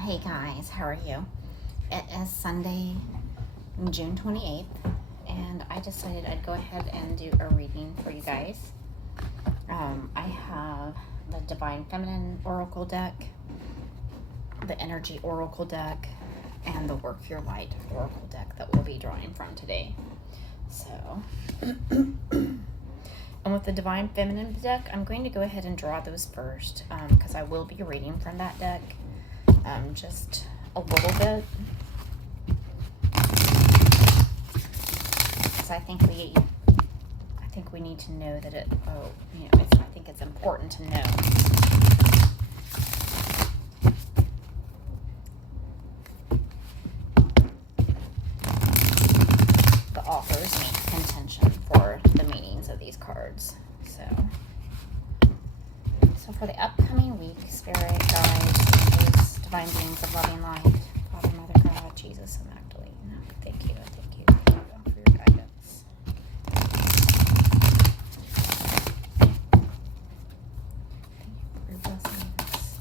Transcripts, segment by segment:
Hey guys, how are you? It is Sunday, June 28th, and I decided I'd go ahead and do a reading for you guys. I have the Divine Feminine Oracle deck, the Energy Oracle deck, and the Work Your Light Oracle deck that we'll be drawing from today. So, and with the Divine Feminine deck, I'm going to go ahead and draw those first because I will be reading from that deck. Just a little bit, because I think we need to know that I think it's important to know. The author's intention for the meanings of these cards. So for the upcoming week, Spirit, guides, angels, divine beings of loving light, Father, Mother, God, Jesus, and Magdalene. Thank you for your guidance. Thank you for your blessings.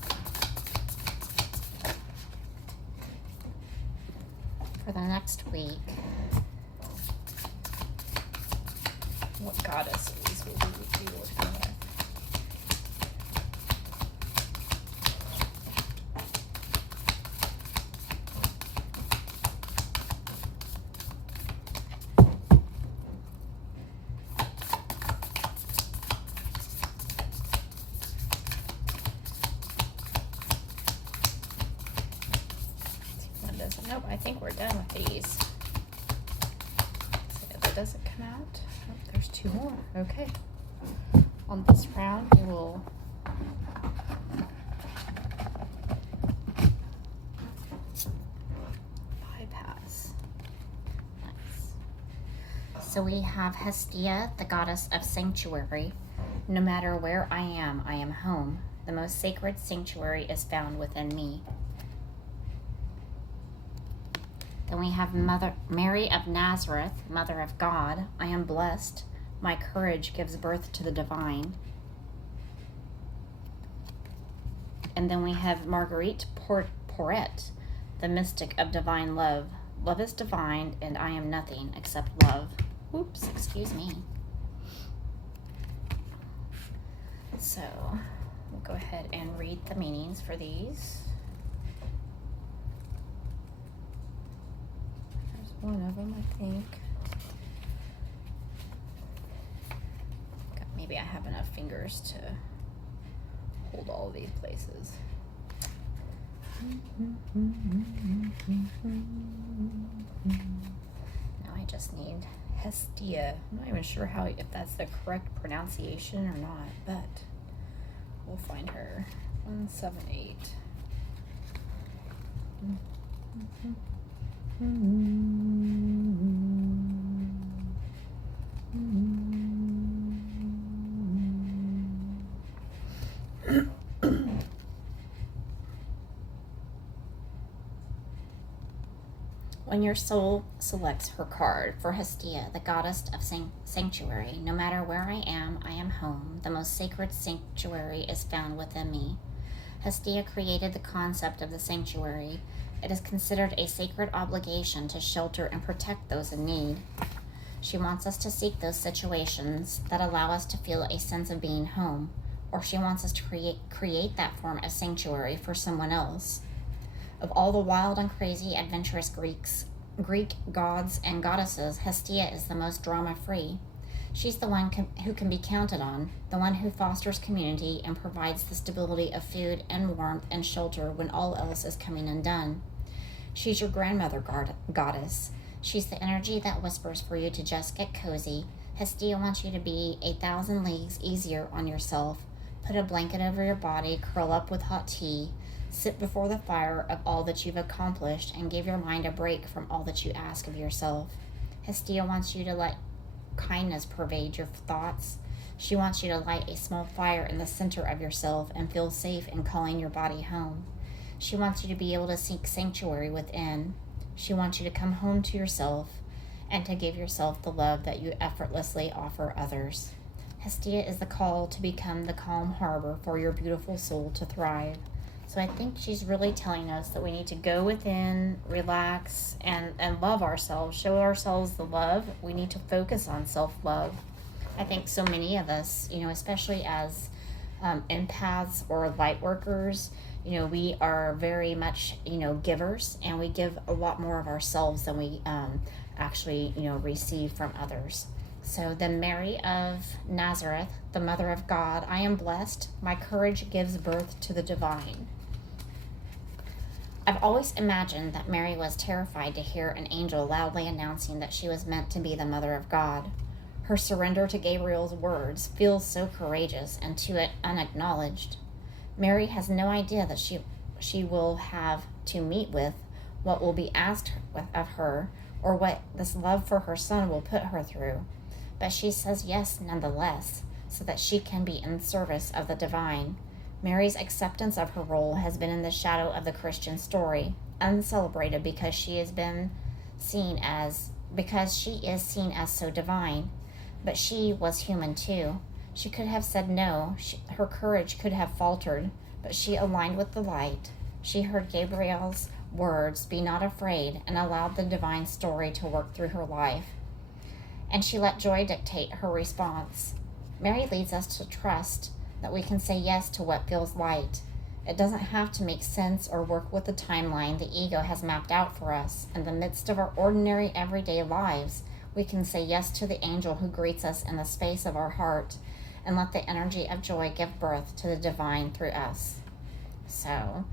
For the next week, what goddesses will we be working with? Nope, I think we're done with these. So if it doesn't come out, oh, there's two more. Okay. On this round, we will bypass. Nice. So we have Hestia, the goddess of sanctuary. No matter where I am home. The most sacred sanctuary is found within me. Then we have Mary of Nazareth, Mother of God. I am blessed. My courage gives birth to the divine. And then we have Marguerite Porret, the mystic of divine love. Love is divine, and I am nothing except love. Oops, excuse me. So we'll go ahead and read the meanings for these. One of them, I think. Maybe I have enough fingers to hold all of these places. Now I just need Hestia. I'm not even sure if that's the correct pronunciation or not, but we'll find her. 178. When your soul selects her card for Hestia, the goddess of sanctuary, no matter where I am home. The most sacred sanctuary is found within me. Hestia created the concept of the sanctuary. It is considered a sacred obligation to shelter and protect those in need. She wants us to seek those situations that allow us to feel a sense of being home, or she wants us to create that form of sanctuary for someone else. Of all the wild and crazy adventurous Greek gods and goddesses, Hestia is the most drama-free. She's the one who can be counted on, the one who fosters community and provides the stability of food and warmth and shelter when all else is coming undone. She's your grandmother goddess. She's the energy that whispers for you to just get cozy. Hestia wants you to be 1,000 leagues easier on yourself. Put a blanket over your body, curl up with hot tea, sit before the fire of all that you've accomplished, and give your mind a break from all that you ask of yourself. Hestia wants you to let kindness pervade your thoughts. She wants you to light a small fire in the center of yourself and feel safe in calling your body home. She wants you to be able to seek sanctuary within. She wants you to come home to yourself and to give yourself the love that you effortlessly offer others. Hestia is the call to become the calm harbor for your beautiful soul to thrive. So I think she's really telling us that we need to go within, relax, and love ourselves, show ourselves the love. We need to focus on self-love. I think so many of us, especially as empaths or light workers, we are very much, givers, and we give a lot more of ourselves than we actually, receive from others. So then Mary of Nazareth, the Mother of God, I am blessed. My courage gives birth to the divine. I've always imagined that Mary was terrified to hear an angel loudly announcing that she was meant to be the Mother of God. Her surrender to Gabriel's words feels so courageous and to it unacknowledged. Mary has no idea that she will have to meet with what will be asked of her, or what this love for her son will put her through. But she says yes nonetheless, so that she can be in service of the divine. Mary's acceptance of her role has been in the shadow of the Christian story, uncelebrated because she is seen as so divine. But she was human too. She could have said no. Her courage could have faltered, but she aligned with the light. She heard Gabriel's words, "Be not afraid," and allowed the divine story to work through her life. And she let joy dictate her response. Mary leads us to trust that we can say yes to what feels light. It doesn't have to make sense or work with the timeline the ego has mapped out for us. In the midst of our ordinary everyday lives, we can say yes to the angel who greets us in the space of our heart, and let the energy of joy give birth to the divine through us. So,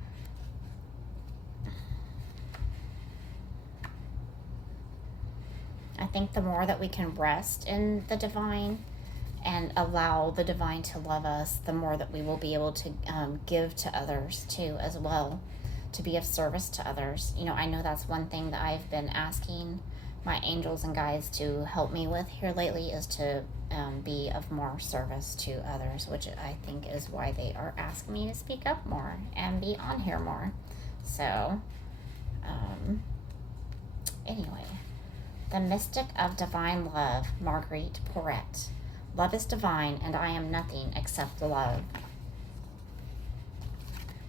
I think the more that we can rest in the divine and allow the divine to love us, the more that we will be able to give to others too as well, to be of service to others. I know that's one thing that I've been asking my angels and guides to help me with here lately, is to be of more service to others, which I think is why they are asking me to speak up more and be on here more. So, anyway, the mystic of divine love, Marguerite Porret. Love is divine, and I am nothing except love.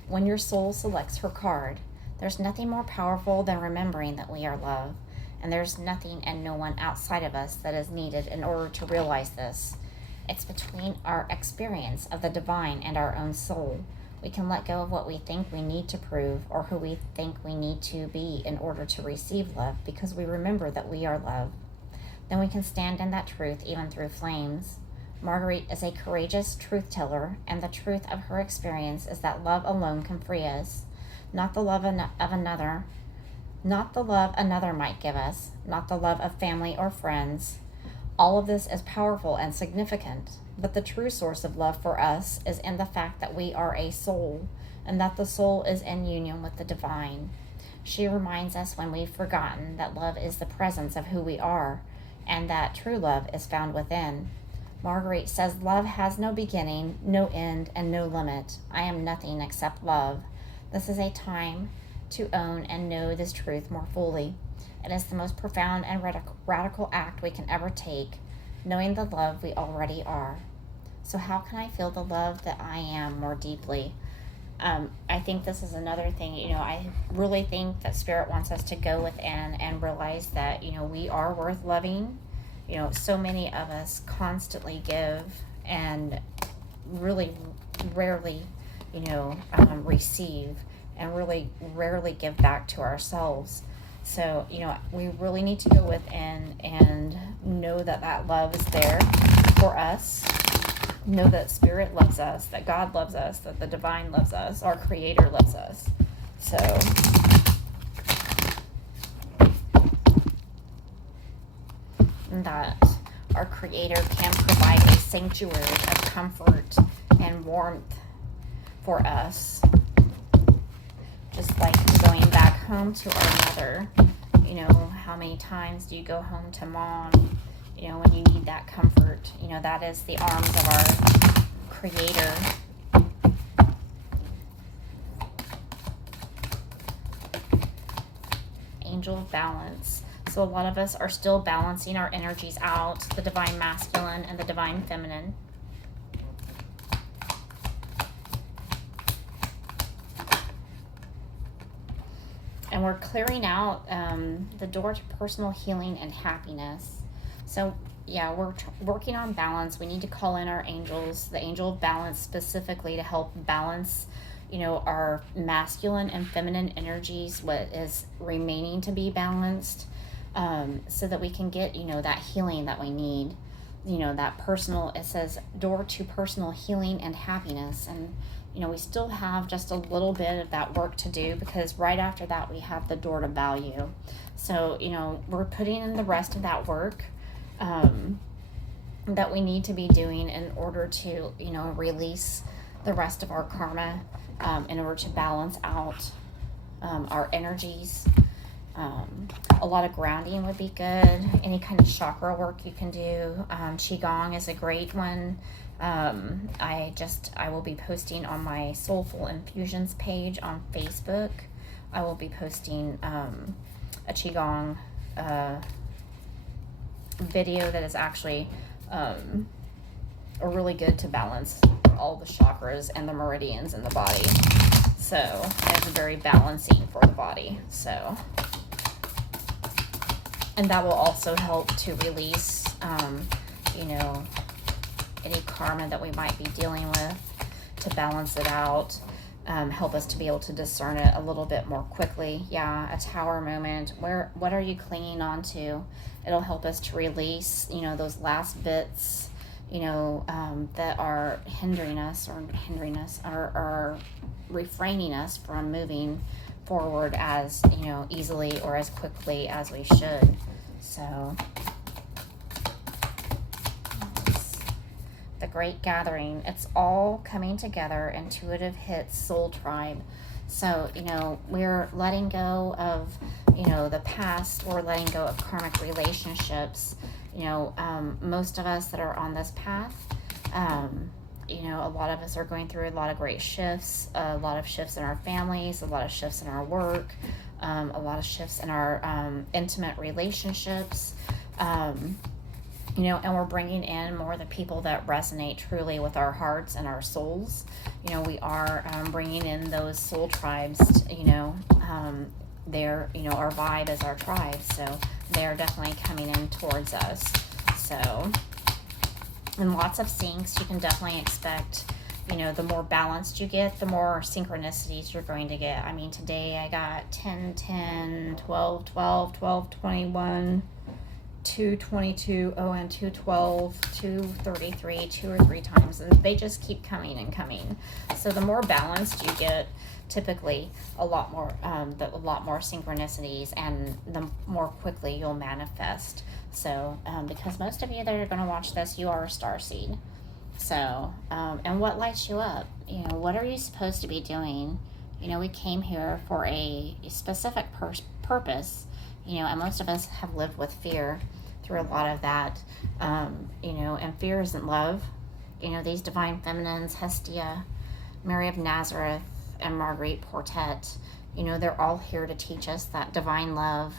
When your soul selects her card, there's nothing more powerful than remembering that we are love. And there's nothing and no one outside of us that is needed in order to realize this. It's between our experience of the divine and our own soul. We can let go of what we think we need to prove, or who we think we need to be in order to receive love, because we remember that we are love. Then we can stand in that truth even through flames. Marguerite is a courageous truth teller, and the truth of her experience is that love alone can free us. Not the love of another, not the love another might give us, not the love of family or friends. All of this is powerful and significant, but the true source of love for us is in the fact that we are a soul, and that the soul is in union with the divine. She reminds us when we've forgotten that love is the presence of who we are, and that true love is found within. Marguerite says love has no beginning, no end, and no limit. I am nothing except love. This is a time to own and know this truth more fully. It is the most profound and radical act we can ever take, knowing the love we already are. So how can I feel the love that I am more deeply? I think this is another thing, I really think that Spirit wants us to go within and realize that, we are worth loving. So many of us constantly give and really rarely, receive, and really rarely give back to ourselves. So, we really need to go within and know that that love is there for us. Know that Spirit loves us, that God loves us, that the divine loves us, our Creator loves us. So, that our Creator can provide a sanctuary of comfort and warmth for us. Just like going back home to our mother. How many times do you go home to mom, when you need that comfort? That is the arms of our Creator. Angel of balance. So a lot of us are still balancing our energies out, the divine masculine and the divine feminine. And we're clearing out the door to personal healing and happiness. So yeah, we're working on balance. We need to call in our angels, the angel of balance specifically, to help balance, our masculine and feminine energies, what is remaining to be balanced, so that we can get, that healing that we need, that personal, it says door to personal healing and happiness. And, we still have just a little bit of that work to do, because right after that we have the door to value. So, we're putting in the rest of that work that we need to be doing in order to, release the rest of our karma, in order to balance out our energies. A lot of grounding would be good. Any kind of chakra work you can do. Qigong is a great one. I will be posting on my Soulful Infusions page on Facebook. I will be posting a Qigong video that is actually really good to balance all the chakras and the meridians in the body. So it's very balancing for the body. So, and that will also help to release, any karma that we might be dealing with, to balance it out, help us to be able to discern it a little bit more quickly. Yeah, a tower moment. What are you clinging on to? It'll help us to release, those last bits, that are hindering us or refraining us from moving forward as, easily or as quickly as we should. So, the Great Gathering, it's all coming together. Intuitive hits, soul tribe. So, we're letting go of, the past. We're letting go of karmic relationships. Most of us that are on this path, a lot of us are going through a lot of great shifts, a lot of shifts in our families, a lot of shifts in our work, a lot of shifts in our intimate relationships. And we're bringing in more the people that resonate truly with our hearts and our souls. We are bringing in those soul tribes. Our vibe is our tribe, so they're definitely coming in towards us. So, and lots of syncs. You can definitely expect, the more balanced you get, the more synchronicities you're going to get. I mean, today I got 10, 10, 12, 12, 12, 21, 222, and 212, 233, 2 or 3 times, and they just keep coming and coming. So the more balanced you get, typically a lot more synchronicities, and the more quickly you'll manifest. So because most of you that are going to watch this, you are a starseed. So and what lights you up? What are you supposed to be doing? We came here for a specific purpose. And most of us have lived with fear through a lot of that, and fear isn't love. These divine feminines, Hestia, Mary of Nazareth, and Marguerite Portet, they're all here to teach us that divine love,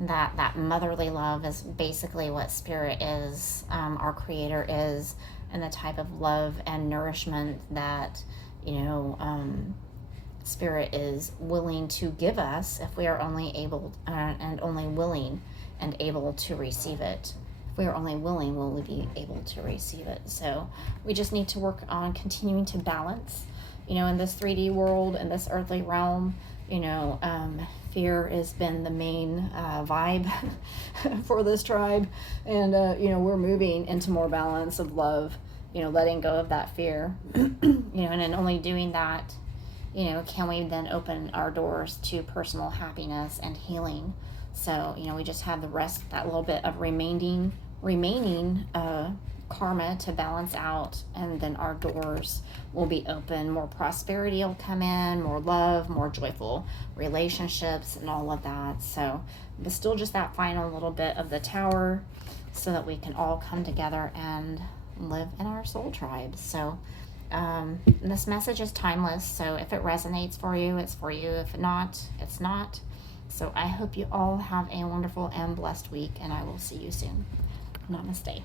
that motherly love is basically what spirit is, our creator is, and the type of love and nourishment that, spirit is willing to give us if we are only able and only willing and able to receive it. If we are only willing, will we be able to receive it? So we just need to work on continuing to balance, in this 3D world, in this earthly realm. Fear has been the main vibe for this tribe, and we're moving into more balance of love, letting go of that fear, and in only doing that, can we then open our doors to personal happiness and healing. So, we just have the rest, that little bit of remaining karma to balance out, and then our doors will be open. More prosperity will come in, more love, more joyful relationships, and all of that. So, but still just that final little bit of the tower, so that we can all come together and live in our soul tribe. So, this message is timeless, so if it resonates for you, it's for you. If not, it's not. So I hope you all have a wonderful and blessed week, and I will see you soon. Namaste.